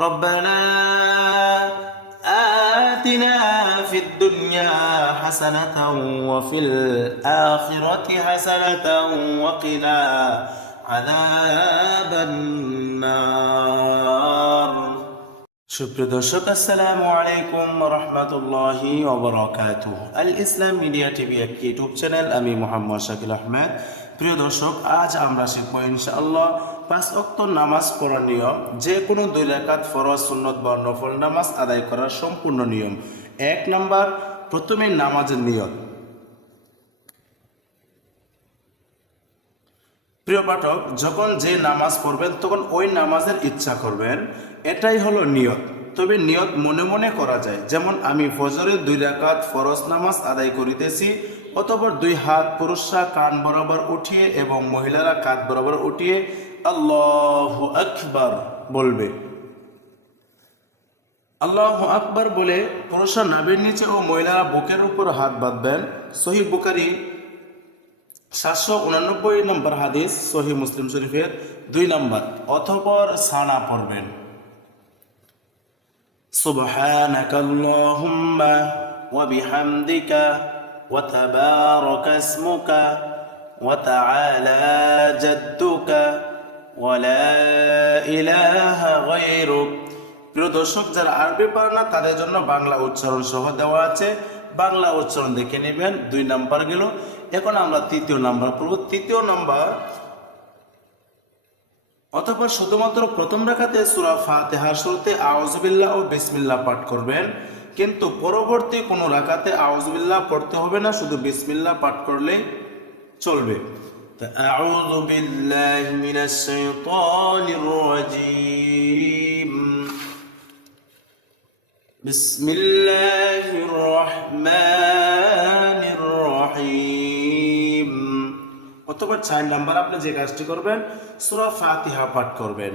ربنا آتنا في الدنيا حسنة وفي الآخرة حسنة وقنا عذاب النار সুপ্রিয় দর্শক আসসালামু আলাইকুম রহমতুল্লাহি ওবরাকাতু আল ইসলাম মিডিয়া টিভি একটি ইউটিউব চ্যানেল আমি মোহাম্মদ শাকিল আহমেদ প্রিয় দর্শক, আজ আমরা শিখব ইনশাআল্লাহ পাঁচ অক্ত নামাজ পড়ার নিয়ম। যে কোনো দুই রাকাত ফরজ, সুন্নত বা নফল নামাজ আদায় করার সম্পূর্ণ নিয়ম। এক নাম্বার, প্রথমে নামাজের নিয়ম প্রিয় পাঠক, যখন যে নামাজ পড়বেন, তখন ওই নামাজের ইচ্ছা করবেন। এটাই হলো নিয়ত। তবে নিয়ত মনে মনে করা যায়। যেমন, আমি ফজরের দুই রাকাত ফরজ নামাজ আদায় করিতেছি অতপর দুই হাত পুরুষরা কান বরাবর উঠিয়ে এবং মহিলারা কাঁধ বরাবর উঠিয়ে আল্লাহ আকবর বলবে। আল্লাহ আকবর বলে পুরুষরা নাবের নিচে ও মহিলারা বুকের উপর হাত বাঁধবেন। সহি বুকারি সাতশো উনানব্বই নম্বর হাদিস, সহি মুসলিম শরীফের দুই নম্বর। অথপর সানা পড়বেন। সুবহানাকাল্লাহুম্মা ওয়া বিহামদিকা وتبارك اسمك وتعالى جدك ولا إله غيرك প্রিয় দর্শক যারা আরবি পারে না তাদের জন্য বাংলা উচ্চারণ সহ দেওয়া আছে বাংলা উচ্চারণ দেখে নেবেন দুই নাম্বার গেল এখন আমরা তৃতীয় নাম্বার পড়ব তৃতীয় নাম্বার অথবা শুধুমাত্র প্রথম রাখাতে সুরা ফাতেহার শুরুতে আউজবিল্লাহ ও বিসমিল্লাহ পাঠ করবেন কিন্তু পরবর্তী কোনো রাখাতে আউজবিল্লাহ পড়তে হবে না, শুধু বিসমিল্লা পাঠ করলেই চলবে। মিনাশ শাইতানির রাজিম। বিসমিল্লাহির রহমানির রহিম। অথবা চার নাম্বার আপনি যে কাজটি করবেন, সূরা ফাতিহা পাঠ করবেন।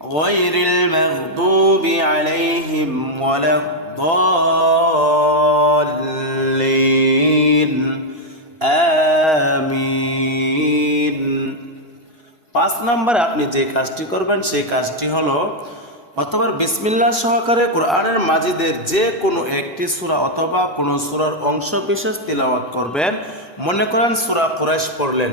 غير المغضوب عليهم ولا الضالين آمين পাঁচ নম্বরে আপনি যে কাজটি করবেন সেই কাজটি হলো অথবা বিসমিল্লাহ সহকারে কোরআনের মাজিদের যে কোনো একটি সূরা অথবা কোনো সূরার অংশ বিশেষ তিলাওয়াত করবেন মনে করেন সূরা কুরাইশ পড়লেন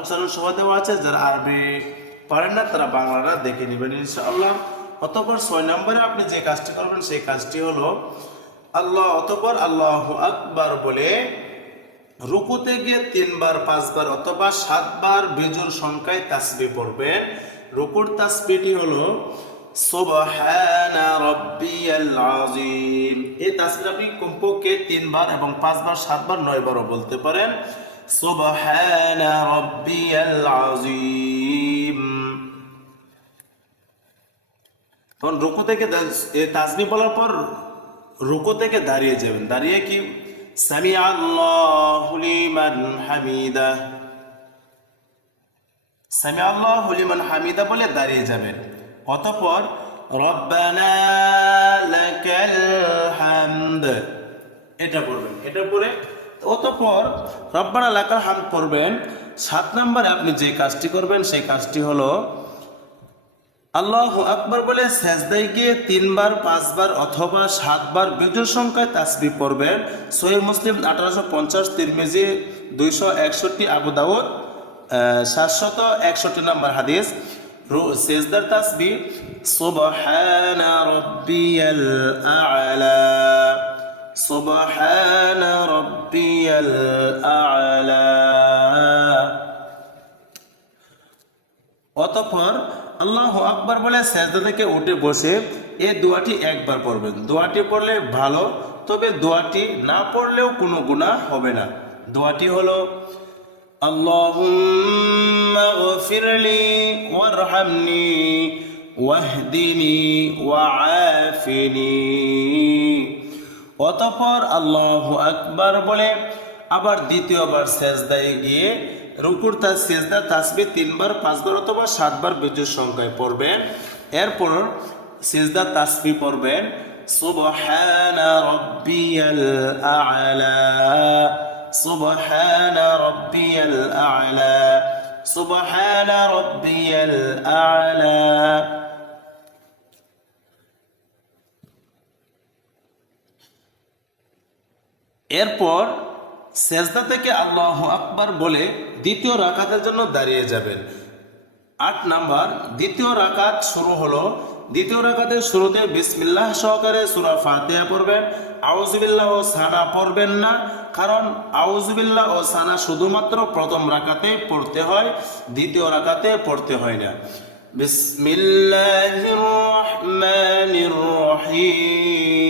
উচ্চারণ সহ দেওয়া আছে, যারা আরবি পারেন না, তারা বাংলাটা দেখে নেবেন ইনশাআল্লাহ। অতপর ছয় নম্বরে আপনি যে কাজটি করবেন, সেই কাজটি হলো আল্লাহ অতপর আল্লাহ আকবার বলে রুকুতে গিয়ে তিনবার, পাঁচবার অথবা সাতবার বিজুর সংখ্যায় তাসবি পড়বেন। রুকুর তাসবিটি হলো এই তাসবিহ আপনি কমপক্ষে তিনবার এবং পাঁচবার, সাতবার, নয়বারও বলতে পারেন। সুবহানা রাব্বিয়াল আযীম। তখন রুকু থেকে তাসবি বলার পর রুকু থেকে দাঁড়িয়ে যাবেন। দাঁড়িয়ে কি? সামি আল্লাহু হামিদা। সামি আল্লাহু লিমান হামিদা বলে দাঁড়িয়ে যাবেন। অতঃপর রব্বানা লাকাল হামদ। এটা পড়বেন। এটা পড়ে অতঃপর রব্বানা লাকাল হামদ পড়বেন। সাত নম্বরে আপনি যে কাজটি করবেন, সেই কাজটি হলো আল্লাহ আকবর বলে সেজদায় গিয়ে তিনবার, পাঁচবার অথবা সাতবার বিজয় সংখ্যায় তাসবি পড়বেন। সোহেল মুসলিম আঠারোশো পঞ্চাশ, তিরমিজি দুইশো একষট্টি, আবু দাউদ সাতশত একষট্টি নম্বর হাদিস। রু- সেজদার তাসবি সুবহানা রব্বিয়াল আ'লা। সুবহানা রব্বিয়াল আ'লা অতঃপর আল্লাহ আকবার বলে সেজদা থেকে উঠে বসে এই দোয়াটি একবার পড়বেন দোয়াটি পড়লে ভালো তবে দোয়াটি না পড়লেও কোনো গুনাহ হবে না দোয়াটি হলো اللهم اغفر لي وارحمني واهدني وعافني অতঃপর আল্লাহ আকবার বলে, আবার দ্বিতীয়বার সেজদায় গিয়ে রুকুর তার সেজদা তাসবি তিনবার, পাঁচবার অথবা সাতবার বিজুর সংখ্যায় পড়বেন এরপর সেজদা তাসবি পড়বেন সুবহানা রব্বিয়াল আ'লা, সুবহানা রব্বিয়াল আ'লা, সুবহানা রব্বিয়াল আ'লা। এরপর সেজদা থেকে আল্লাহ আকবার বলে দ্বিতীয় রাকাতের জন্য দাঁড়িয়ে যাবেন। আট নাম্বার, দ্বিতীয় রাকাত শুরু হলো। দ্বিতীয় রাকাতের শুরুতে বিসমিল্লাহ সহকারে সুরা ফাতিহা পড়বেন। আউজবিল্লাহ ও সানা পড়বেন না, কারণ আউজবিল্লাহ ও সানা শুধুমাত্র প্রথম রাকাতে পড়তে হয়, দ্বিতীয় রাকাতে পড়তে হয় না। বিসমিল্লাহির রহমানির রহিম।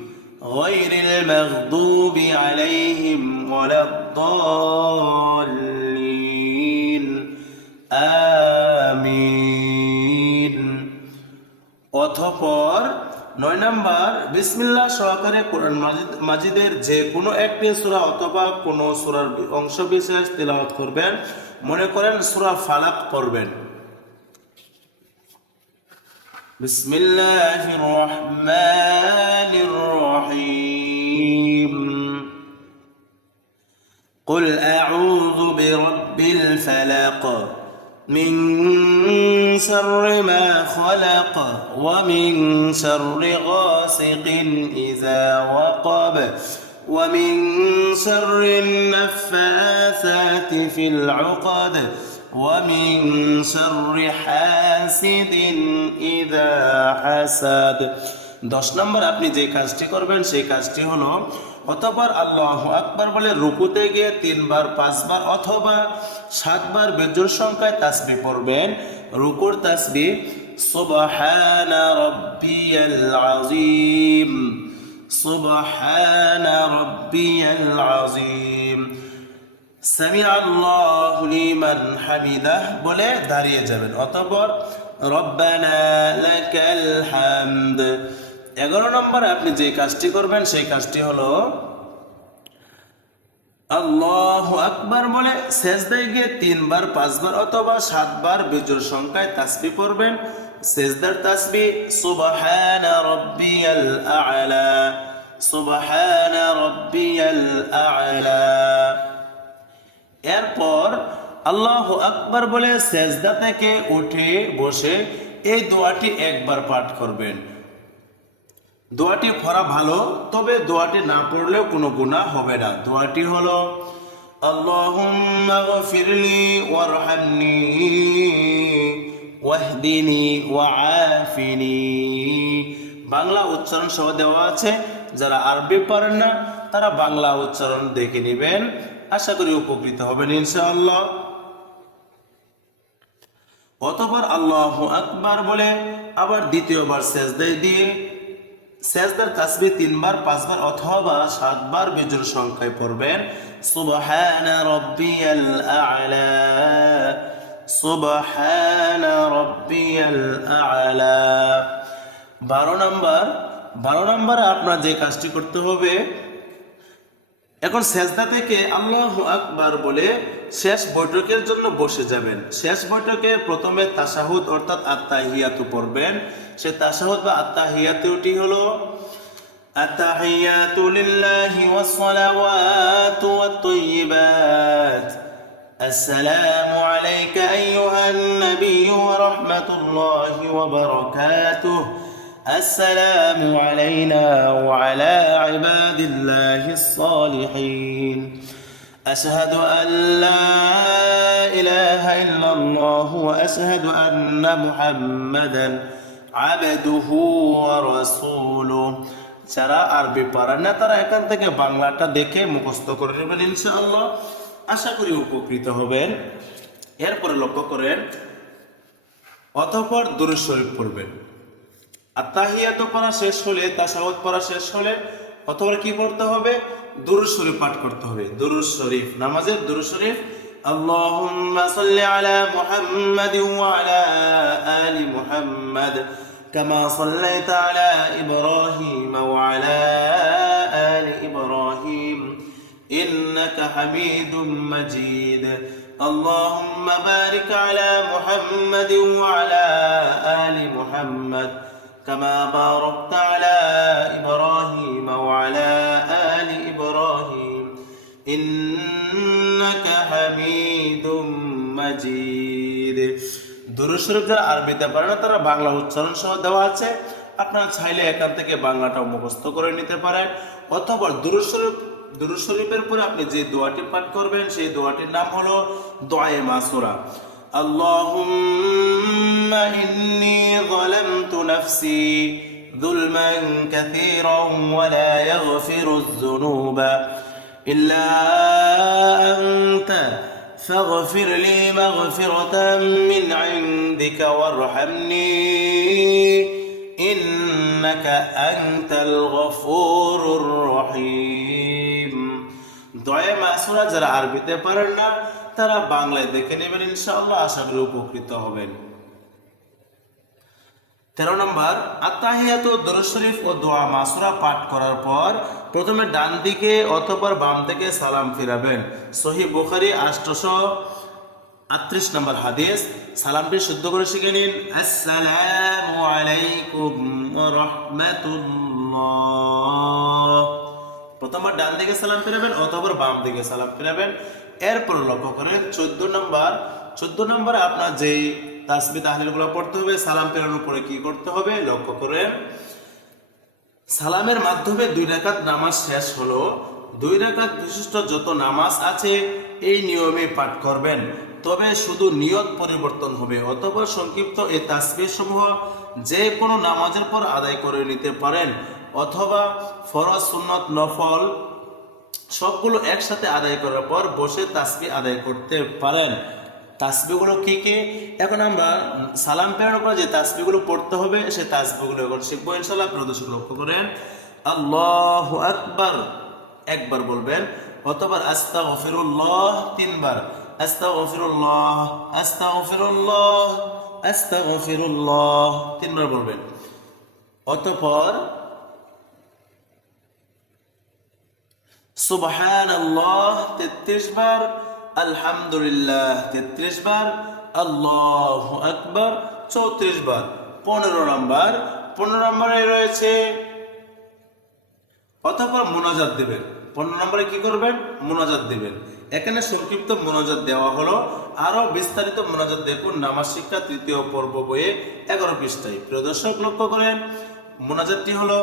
غير المغضوب عليهم ولا الضالين آمين অথপর নয় নাম্বার বিসমিল্লাহ সহকারে কোরআন মাজিদ- মাজিদের যে কোনো একটি সূরা অথবা কোনো সূরার অংশ বিশেষ তেলাওয়াত করবেন মনে করেন সূরা ফালাক পড়বেন بسم الله الرحمن الرحيم. قل أعوذ برب الفلق. من شر ما خلق ومن شر غاسق إذا وقب. ومن شر النفاثات في العقد. ومن شر حاسد إذا حسد দশ নম্বর আপনি যে কাজটি করবেন সেই কাজটি হলো অতবার আল্লাহ আকবার বলে রুকুতে গিয়ে তিনবার পাঁচবার অথবা সাতবার বেজোর সংখ্যায় তাসবি পড়বেন রুকুর তাসবি সুবহানা রব্বিয়াল আযীম সুবহানা রব্বিয়াল আযীম সামি আল্লাহ লিমান হামিদাহ বলে দাঁড়িয়ে যাবেন। অতঃপর রব্বানা লাকাল এগারো নম্বর আপনি যে কাজটি করবেন, সেই কাজটি হলো আল্লাহ আকবার বলে সেজদায় গিয়ে তিনবার, পাঁচবার অথবা সাতবার বিজোর সংখ্যায় তাসবি পড়বেন। সেজদার তাসবি, সুবহানা রব্বিয়াল আ'লা, সুবহানা রব্বিয়াল আ'লা। এরপর আল্লাহ আকবার বলে সেজদা থেকে উঠে বসে এই দোয়াটি একবার পাঠ করবেন। দোয়াটি পড়া ভালো, তবে দোয়াটি না পড়লেও কোনো গুণা হবে না। দোয়াটি হলো, আল্লাহুম্মা গফিরলি ওয়ারহামনি, ওয়াহদিনি ওয়াআফিনি। বাংলা উচ্চারণ সহ দেওয়া আছে, যারা আরবি পারেন না, তারা বাংলা উচ্চারণ দেখে নেবেন। আশা করি উপকৃত হবেন, ইনশাআল্লাহ। অতবার আল্লাহ আকবার বলে, আবার দ্বিতীয়বার সেজদায় দিয়ে সেজদার তাসবি তিনবার, পাঁচবার অথবা সাতবার বেজোর সংখ্যায় পড়বেন। সুবহানা রব্বিয়াল আ'লা, সুবহানা রব্বিয়াল আ'লা। বারো নাম্বার, বারো নাম্বারে আপনার যে কাজটি করতে হবে এখন সেজদা থেকে আল্লাহ আকবার বলে শেষ বৈঠকের জন্য বসে যাবেন শেষ বৈঠকে প্রথমে তাসাহুদ অর্থাৎ আত্মাহিয়াতু পড়বেন সে তাসাহুদ বা আত্মাহিয়াতুটি হলো التحيات لله والصلوات والطيبات السلام عليك أيها النبي ورحمة الله وبركاته السلام علينا وعلى عباد الله الصالحين أشهد أن لا إله إلا الله وأشهد أن محمدا عبده ورسوله যারা আরবি পারেন না তারা এখান থেকে বাংলাটা দেখে মুখস্থ করে নেবেন ইনশাআল্লাহ আশা করি উপকৃত হবেন এরপরে লক্ষ্য করেন অতঃপর দুরুদ শরীফ পড়বেন আত্মাহিয়াত পড়া শেষ হলে তাসাউদ পড়া শেষ হলে অথবা কি পড়তে হবে দুরুদ শরীফ পাঠ করতে হবে দুরুদ শরীফ নামাজের দুরুদ শরীফ اللهم صل على محمد وعلى آل محمد كما صليت على إبراهيم وعلى آل إبراهيم إنك حميد مجيد اللهم بارك على محمد وعلى آل محمد كما باركت على إبراهيم وعلى آل إبراهيم إنك حميد مجيد দুরুদ শরীফ যারা আরবিতে পারে না তারা বাংলা উচ্চারণ সহ দেওয়া আছে আপনারা চাইলে এখান থেকে বাংলাটাও মুখস্থ করে নিতে পারেন অথবা দুরুদ শরীফ দুরুদ শরীফের পরে আপনি যে দোয়াটি পাঠ করবেন সেই দোয়াটির নাম হলো দোয়ায়ে মাসুরা اللهم إني ظلمت نفسي ظلما كثيرا ولا يغفر الذنوب إلا أنت فاغفر لي مغفرة من عندك وارحمني إنك أنت الغفور الرحيم দয়া মাসুরা যারা আরবিতে পারেন না তারা বাংলায় দেখে নেবেন, ইনশাআল্লাহ আশা করি উপকৃত হবেন। তেরো নম্বর, আত্মাহিয়াত দরুদ শরীফ ও দোয়া মাসুরা পাঠ করার পর প্রথমে ডান দিকে অথবা বাম থেকে সালাম ফিরাবেন। সহি বুখারি আষ্টশো আটত্রিশ নম্বর হাদিস। সালামটি শুদ্ধ করে শিখে নিন। আসসালামু আলাইকুম রহমাতুল্লাহ। প্রথমবার ডান দিকে সালাম ফিরাবেন, অথবা বাম দিকে সালাম ফিরাবেন। এরপর লক্ষ্য করেন চোদ্দ নম্বর, চোদ্দ নম্বরে আপনার যেই তাসবি তাহলিলগুলো পড়তে হবে, সালাম ফেরানোর পরে কি করতে হবে? লক্ষ্য করেন, সালামের মাধ্যমে দুই রাকাত নামাজ শেষ হলো। দুই রাকাত বিশিষ্ট যত নামাজ আছে, এই নিয়মে পাঠ করবেন। তবে শুধু নিয়ত পরিবর্তন হবে, অথবা সংক্ষিপ্ত এই তাসবিহ সমূহ যে কোনো নামাজের পর আদায় করে নিতে পারেন, অথবা ফরজ, সুন্নত, নফল সবগুলো একসাথে আদায় করার পর বসে তাসবি আদায় করতে পারেন। তাসবিগুলো কি কি? এখন আমরা সালাম প্রেরণ করা যে তাসবিগুলো পড়তে হবে, সে তাসবিগুলো এখন শিখব ইনশাল্লাহ আপনারা দর্শক লক্ষ্য করেন। আল্লাহ আকবার। একবার বলবেন, অতবার আস্তা গফিরুল্লাহ তিনবার। আস্তা গফিরুল্লাহ আস্তা গফিরুল্লাহ আস্তা গফিরুল্লাহ তিনবার বলবেন। অতপর সুবহান আল্লাহ তেত্রিশ বার, আলহামদুলিল্লাহ, তেত্রিশ বার, আল্লাহ আকবার, চৌত্রিশ বার, পনেরো নম্বর, পনেরো নম্বরে রয়েছে অথবা মোনাজাত দেবেন। পনেরো নম্বরে কি করবেন? মোনাজাত দেবেন। এখানে সংক্ষিপ্ত মোনাজাত দেওয়া হলো। আরও বিস্তারিত মোনাজাত দেখুন নামাজ শিক্ষা তৃতীয় পর্ব বইয়ে এগারো পৃষ্ঠায়। প্রিয় দর্শক, লক্ষ্য করেন, মোনাজাতটি হলো